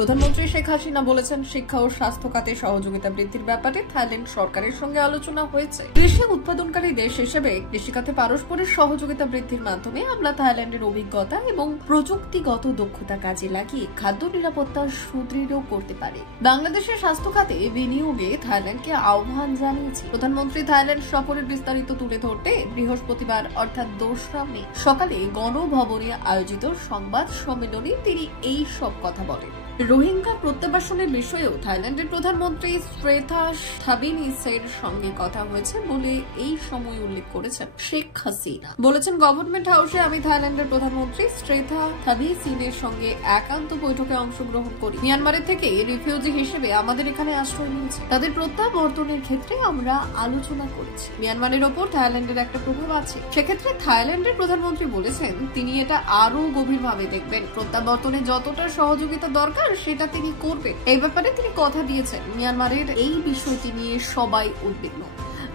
প্রধানমন্ত্রী শেখ হাসিনা বলেছেন, শিক্ষা ও স্বাস্থ্য খাতে সহযোগিতা বৃদ্ধির ব্যাপারে থাইল্যান্ড সরকারের সঙ্গে আলোচনা হয়েছে। কৃষি উৎপাদনকারী দেশ হিসেবে কৃষিখাতে পারস্পরিক সহযোগিতা বৃদ্ধির মাধ্যমে আমরা থাইল্যান্ডের অভিজ্ঞতা এবং প্রযুক্তিগত দক্ষতা কাজে লাগিয়ে খাদ্য নিরাপত্তা সুদৃঢ় করতে পারি। বাংলাদেশের স্বাস্থ্য খাতে বিনিয়োগে থাইল্যান্ডকে আহ্বান জানিয়েছে। প্রধানমন্ত্রী থাইল্যান্ড সফরের বিস্তারিত তুলে ধরতে বৃহস্পতিবার অর্থাৎ 2রা মে সকালে গণভবনে আয়োজিত সংবাদ সম্মেলনে তিনি এই সব কথা বলেন। রোহিঙ্গা প্রত্যাবাসনের বিষয়েও থাইল্যান্ডের প্রধানমন্ত্রী শ্রেথাস থাবিনিসের সঙ্গে কথা হয়েছে বলে এই সময় উল্লেখ করেছেন শেখ হাসিনা। বলেছেন, গভর্নমেন্ট হাউসে আমি থাইল্যান্ডের প্রধানমন্ত্রী শ্রেথা থাবিসিনের সঙ্গে একান্ত বৈঠকে অংশগ্রহণ করি। মিয়ানমারের থেকে রিফিউজি হিসেবে আমাদের এখানে আশ্রয় নিয়েছে, তাদের প্রত্যাবর্তনের ক্ষেত্রে আমরা আলোচনা করেছি। মিয়ানমারের ওপর থাইল্যান্ডের একটা প্রভাব আছে, সেক্ষেত্রে থাইল্যান্ডের প্রধানমন্ত্রী বলেছেন তিনি এটা আরো গভীরভাবে দেখবেন। প্রত্যাবর্তনে যতটা সহযোগিতা দরকার সেটা তিনি করবেন, এই ব্যাপারে তিনি কথা দিয়েছেন। মিয়ানমারের এই বিষয়টি নিয়ে সবাই উদ্বিগ্ন।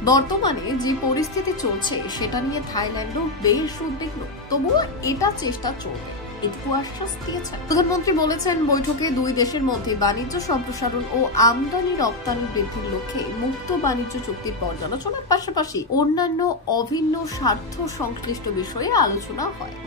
বর্তমানে যে পরিস্থিতি চলছে সেটা নিয়ে থাইল্যান্ডও বেশ উদ্বিগ্ন, তবুও এটা চেষ্টা চলবে, এটুকু আশ্বাস দিয়েছেন। প্রধানমন্ত্রী বলেছেন, বৈঠকে দুই দেশের মধ্যে বাণিজ্য সম্প্রসারণ ও আমদানি রপ্তানি বৃদ্ধির লক্ষ্যে মুক্ত বাণিজ্য চুক্তির পর্যালোচনার পাশাপাশি অন্যান্য অভিন্ন স্বার্থ সংশ্লিষ্ট বিষয়ে আলোচনা হয়।